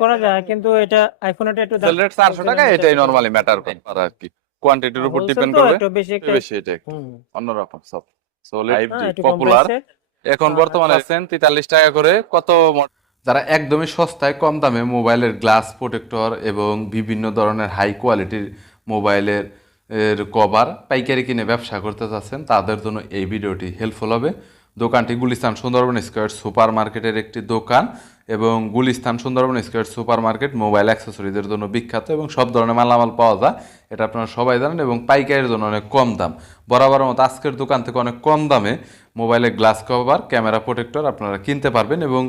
করা যায়, কিন্তু এটা আইফোনটা একটু সেল রেট 400 টাকা, এটাই নরমালি ম্যাটার করে আর কি। কোয়ান্টিটির উপর হোলসেল ডিপেন্ড তো করবে, একটু বেশি একটা। বেশি এটা একটু হুম। অন্যরকম সব। সো হ্যাঁ, 5D একটু কম পপুলার প্রাইসে। এখন আর বর্তমানে আছেন 43 টাকা করে। কত যারা একদমই সস্তায় কম দামে মোবাইলের গ্লাস প্রোটেক্টর এবং বিভিন্ন ধরনের হাই কোয়ালিটির মোবাইলের কভার পাইকারি কিনে ব্যবসা করতে চাচ্ছেন, তাদের জন্য এই ভিডিওটি হেল্পফুল হবে। দোকানটি গুলিস্তান সুন্দরবন স্কয়ার সুপার মার্কেটের একটি দোকান, এবং Gulistan Sundarban square super market mobile accessories জন্য বিখ্যাত এবং সব ধরনের মালামাল পাওয়া যায়, এটা আপনারা সবাই জানেন। এবং পাইকারির জন্য অনেক কম দাম, বরাবর মতো আজকের দোকান থেকে অনেক কম দামে মোবাইলের গ্লাস কভার, ক্যামেরা প্রোটেক্টর আপনারা কিনতে পারবেন এবং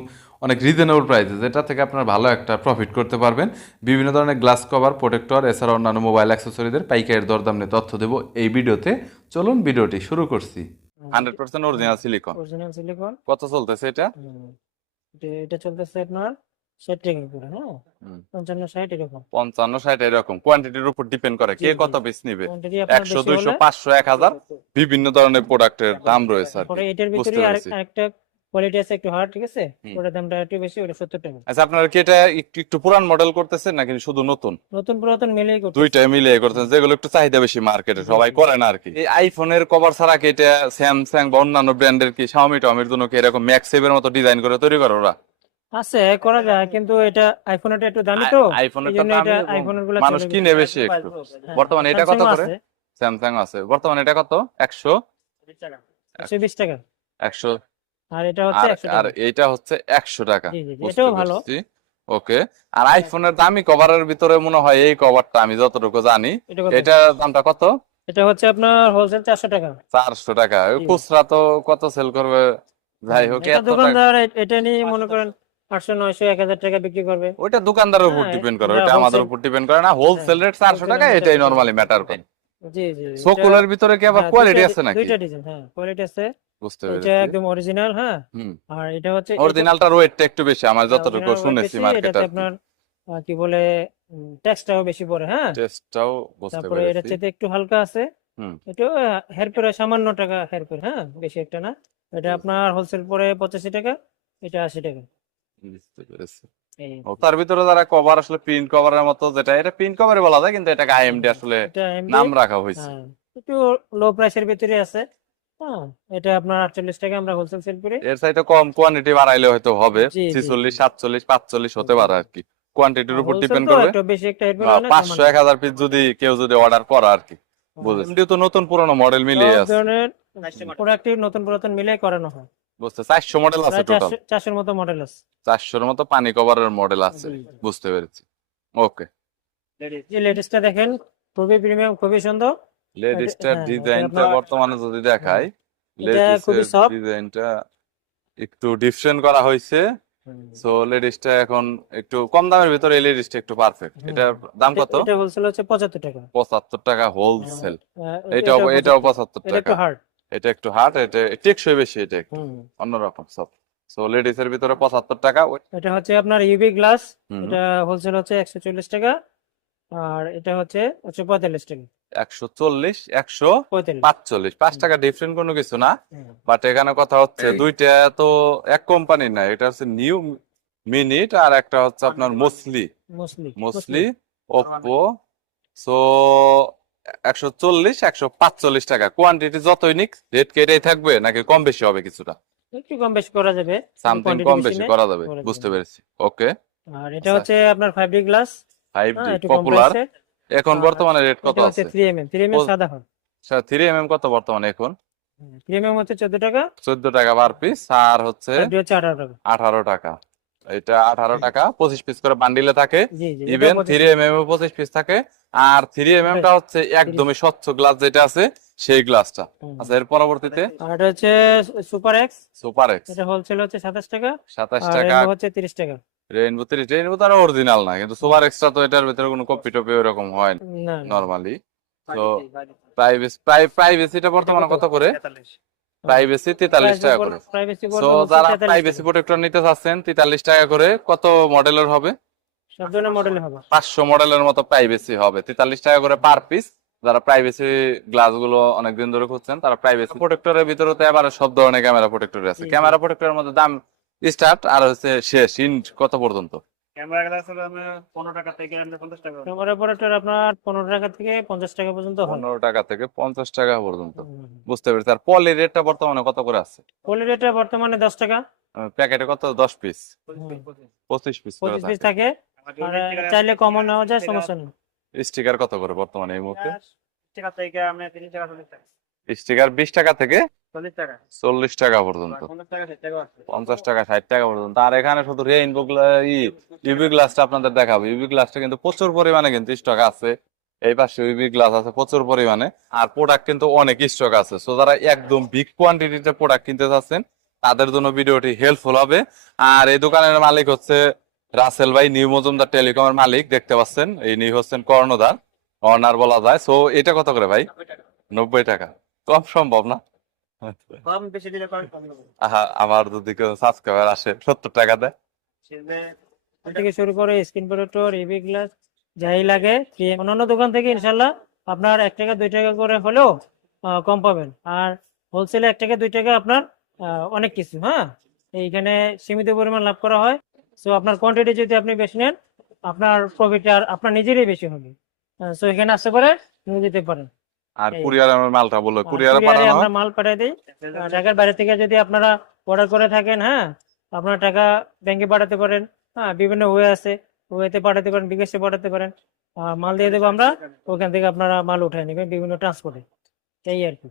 অনেক রিজনেবল প্রাইসে, যেটা থেকে আপনারা ভালো একটা প্রফিট করতে পারবেন। বিভিন্ন ধরনের গ্লাস কভার, প্রোটেক্টর, এছাড়া অন্যান্য মোবাইল অ্যাক্সেসরিজের পাইকারির দরদাম নিয়ে তথ্য দেবো এই ভিডিওতে। চলুন ভিডিওটি শুরু করছি। 100% অরিজিনাল সিলিকন। Original silicon. কত চলতেছে এটা? এটা চলতেছে আপনার 60 টাকা করে। হ্যাঁ, 55 60 এরকম। 55 60 এরকম। কোয়ান্টিটির উপর ডিপেন্ড করে কে কত পিস নিবে। কোয়ান্টিটি আপনার 100 বেশি 200 হলে 500 1000 বিভিন্ন ধরনের প্রোডাক্টের দাম রয়েছে আর পরে কি। এটার বুঝতে ভিতরে পেরেছি। আরেকটা কোয়ালিটি আছে একটু হার্ড, ঠিক আছে? ওটার দামটা একটু বেশি, ওটা 70 টাকা। আচ্ছা, আপনারা কি এটা একটু একটু পুরান মডেল করতেছেন নাকি শুধু নতুন? নতুন পুরাতন মিলেই করতে। দুইটাই মিলিয়ে করতেছেন, যেগুলো একটু চাহিদা বেশি মার্কেটে, সবাই করে না আর কি। এই আইফোনের কভার ছাড়া কি এটা স্যামসাং বা অন্যান্য ব্র্যান্ডের কি শাওমি টাওমির জন্য কি এরকম ম্যাক্সেভের মতো ডিজাইন করে তৈরি করে ওরা? আছে, করা যায়, কিন্তু এটা আইফোনটা একটু দামি তো, আইফোনের এইজন্য দামি এটা এবং আইফোনের গুলো মানুষ চলে কিনে বেশি। বেশি একটু। হ্যাঁ, বর্তমানে এটা কত স্যামসাংও করে? আছে। স্যামসাং আছে বর্তমানে, এটা কত? 100 120 টাকা। 100 আর এটা হচ্ছে আর 100 আর টাকা। এইটা হচ্ছে 100 টাকা। জি জি জি, বুঝতে এটাও ভালো। পেরেছি। ওকে। আর আইফোনের দামি কভারের ভিতরে মনে হয় এই কভারটা আমি যতটুকু জানি, এটা কত? এটার দামটা কত? এটা হচ্ছে আপনার হোলসেল 400 টাকা। 400 টাকা। ওই জি। খুচরা তো কত সেল করবে? যাই হোক, এটা এত টাকা দোকানদার এটা নিয়ে মনে করেন 800 900 1000 টাকা বিক্রি করবে। ওইটা দোকানদারের উপর হ্যাঁ, ডিপেন্ড করে, আমরা ওইটা আমাদের হোলসেল। উপর ডিপেন্ড করে না। হ্যাঁ, হোলসেল রেট 400 টাকা, হোলসেলের এটাই মধ্যে নরমালি ম্যাটার করে। জি জি, এটা সোকুলের ভিতরে কি আবার হ্যাঁ, কোয়ালিটি আছে নাকি? দুইটা ডিজাইন, হ্যাঁ, কোয়ালিটি আছে। বুঝতে এটা পেরেছি। একদম অরিজিনাল। হ্যাঁ। হুম। আর এটা হচ্ছে অরিজিনালটার ওয়েটটা একটু বেশি আমার যতটুকু অরিজিনাল ওয়েট শুনেছি বেশি, মার্কেটে এটাতে আর কি। আপনার কি বলে, ট্যাক্সটাও বেশি পড়ে। হ্যাঁ। টেস্টটাও বুঝতে তারপরে এটা পেরেছি। চেয়ে একটু হালকা আছে। হুম। একটু হের করে সামান্য টাকা হের করে, হ্যাঁ, বেশি একটা না। এটা আপনার হোলসেল পরে 85 টাকা, এটা 80 টাকা। বুঝতে পেরেছি। এই তার ভিতরে যারা কভার আসলে প্রিন্ট কভারের মতো, যেটা এটা প্রিন্ট কভারই বলা যায়, কিন্তু এটাকে আইএমডি আসলে এটা এমডি। নাম রাখা হয়েছে। হ্যাঁ, একটু লো প্রাইসের ভিতরে আছে। হ্যাঁ, এটা আপনার 48 টাকা আমরা হোলসেল সেল করি। এর চাইতে কম কোয়ান্টিটি বাড়াইলে হয়তো হবে জি জি 46 47 45 হতে পারে আর কি। কোয়ান্টিটির উপর হোলসেল ডিপেন্ড তো করবে। একটু বেশি একটা হেল্প হয় না, 500 সামান্য। 1000 পিস যদি কেউ যদি অর্ডার করে আর কি। বুঝেছি। এমডি তো নতুন পুরনো মডেল মিলিয়ে সব আছে। ধরনের প্রোডাক্টই নতুন পুরাতন মিলে করানো হয়। বুঝতে 400 মডেল আছে প্রায় টোটাল। 400 মতো মডেল আছে। 400 এর মতো পানি কভারের মডেল আছে। জি। বুঝতে পেরেছি। ওকে। যে লেটেস্টটা দেখেন, খুবই প্রিমিয়াম, খুবই সুন্দর। লেডিসটার হ্যাঁ, এটা ডিজাইনটা আপনার বর্তমানে যদি দেখাই, এটা খুবই লেডিসের সফট। ডিজাইনটা একটু ডিফারেন্ট করা হয়েছে। সো লেডিসটা এখন একটু কম দামের ভিতরে, এই লেডিসটা একটু পারফেক্ট। এটার দাম কত? এটা হোলসেল হচ্ছে 75 টাকা। 75 টাকা হোলসেল। এটাও এটাও 75 এটা একটু টাকা। হার্ড। এটা একটু হার্ড, এটা টেকসই বেশি, এটা একটু অন্যরকম সব। সো লেডিসের ভিতরে 75 টাকা। এটা হচ্ছে আপনার ইউভি গ্লাস। হুম। এটা হোলসেল হচ্ছে 140 টাকা। আর এটা হচ্ছে 145 টাকা। 140 45। 145 5 টাকা ডিফারেন্ট কোনো কিছু না। বাট এখানে কথা হচ্ছে দুইটা তো এক কোম্পানির না, এটা হচ্ছে নিউ মিনিট আর একটা হচ্ছে আপনার মোসলি। মুসলি। ওপ্পো। সো 140 145 টাকা। কোয়ান্টিটি যতই নিক রেট কি এটাই থাকবে নাকি কম বেশি হবে কিছুটা? একটু কম বেশি করা যাবে, সামথিং কোয়ান্টিটি কম বেশি বেশি নেই, করা যাবে। করা বুঝতে যাবে। পেরেছি। ওকে। আর এটা হচ্ছে আপনার 5D গ্লাস। 5D একটু কম পপুলার। প্রাইসে। এখন আর বর্তমানে রেট কত এটা হচ্ছে আছে? 3mm। 3mm সাদা হয়। 3mm কত বর্তমানে এখন? 3mm হচ্ছে 14 টাকা। 14 টাকা পার পিস। আর হচ্ছে 5D হচ্ছে 18 টাকা। 18 টাকা। এটা 18 টাকা, 25 পিস করে বান্ডিলে থাকে। জি জি, এটা ইভেন 25 3mm এ 25 পিস থাকে। আর 3mm টা হচ্ছে একদমই স্বচ্ছ গ্লাস যেটা আছে, সেই গ্লাসটা। আচ্ছা, এর পরবর্তীতে আর এটা হচ্ছে সুপার এক্স। Super x. এটা হোলসেল হচ্ছে 27 টাকা। 27 আর টাকা। রেনবো হচ্ছে 30 টাকা। রেইনবো 30। রেইনবো তো অরিজিনাল না, কিন্তু সুপার এক্সট্রা তো এটার ভিতরে কোনো কপি টপি এরকম হয় না না। নরমালি। তো প্রাইভেসিটা বর্তমানে কত করে? প্রাইভেসি 43 টাকা করে। প্রাইভেসি সো যারা প্রাইভেসি প্রোটেক্টর নিতে চাচ্ছেন 43 টাকা করে। কত মডেলের হবে? সব ধরনের মডেল হবে। 500 মডেলের মতো প্রাইভেসি হবে 43 টাকা করে পার পিস। যারা প্রাইভেসি গ্লাস গুলো অনেকদিন ধরে খুঁজছেন, তারা প্রাইভেসি প্রোটেক্টরের ভিতরে তো এবার সব ধরনের ক্যামেরা প্রোটেক্টর আছে। ক্যামেরা প্রোটেক্টরের মধ্যে দাম স্টার্ট আর হচ্ছে শেষ ইন্ড কত পর্যন্ত? ক্যামেরা গ্লাস হলো আমরা 15 টাকা থেকে আমরা 50 টাকা। ক্যামেরা অপারেটর আপনার 15 টাকা থেকে 50 টাকা পর্যন্ত হয়। 15 টাকা থেকে 50 টাকা পর্যন্ত। হুম। বুঝতে পেরেছি। আর পলির রেটটা বর্তমানে কত করে আছে? পলি রেটটা বর্তমানে 10 টাকা, প্যাকেটে কত? 10 পিস, 25 25 পিস করে 25 পিস থাকে। থাকে। আর চাইলে কমও নেওয়া যায়, সমস্যা নেই। স্টিকার কত করে বর্তমানে এই মুহূর্তে? টাকা থেকে আমরা 30 টাকা 40 টাকা। স্টিকার 20 টাকা থেকে 40 টাকা। 40 টাকা পর্যন্ত, 50 টাকা 60 টাকা আছে। 50 টাকা 60 টাকা পর্যন্ত। আর এখানে শুধু রেইনবো ইউভি গ্লাসটা আপনাদের দেখাবো। ইউভি গ্লাসটা কিন্তু প্রচুর পরিমাণে কিন্তু স্টক আছে। এই পাশে ইউভি গ্লাস আছে প্রচুর পরিমাণে। আর প্রোডাক্ট কিন্তু অনেক স্টক আছে। সো যারা একদম বিগ কোয়ান্টিটিতে প্রোডাক্ট কিনতে চাচ্ছেন তাদের জন্য ভিডিওটি হেল্পফুল হবে। আর এই দোকানের মালিক হচ্ছে রাসেল ভাই, নিউ মজুমদার টেলিকমের মালিক। দেখতে পাচ্ছেন ইনি হচ্ছেন কর্ণধার, অনার বলা যায়। সো এটা কত করে ভাই? 90 টাকা। কম সম্ভব না? কম বেশি দিলে কম হবে। আহা, আমার যদি কেউ সাবস্ক্রাইবার আসে 70 টাকা দেয়। সেজন্য থেকে শুরু করে স্ক্রিন প্রোটেক্টর, ইভি গ্লাস যাই লাগে ফ্রি। অন্যান্য দোকান থেকে ইনশাল্লাহ আপনার 1 টাকা 2 টাকা করে হলেও কম পাবেন। আর হোলসেলে 1 টাকা 2 টাকা আপনার অনেক কিছু, হ্যাঁ, এইখানে সীমিত পরিমাণ লাভ করা হয়। সো আপনার কোয়ান্টিটি যদি আপনি বেশি নেন, আপনার প্রফিট আর আপনার নিজেরই বেশি হবে। সো এখানে আসতে পারে নিয়ে যেতে পারেন। আর এই। কুরিয়ার মালটা বলো, কুরিয়ারে কুরিয়ারে পাঠানো আমরা হয়? মাল পাঠিয়ে দিই। ঢাকার বাইরে থেকে যদি আপনারা অর্ডার করে থাকেন, হ্যাঁ, আপনারা টাকা ব্যাংকে পাঠাতে পারেন। হ্যাঁ, বিভিন্ন ওয়ে আছে, ওয়েতে পাঠাতে পারেন, বিকাশে পাঠাতে পারেন। মাল দিয়ে দেবো আমরা, ওখান থেকে আপনারা মাল উঠায় নেবেন বিভিন্ন ট্রান্সপোর্টে। এই আর কি।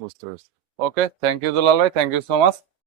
বুঝতে পারছি। ওকে, থ্যাংক ইউ দুলাল ভাই, থ্যাংক ইউ সো মাচ।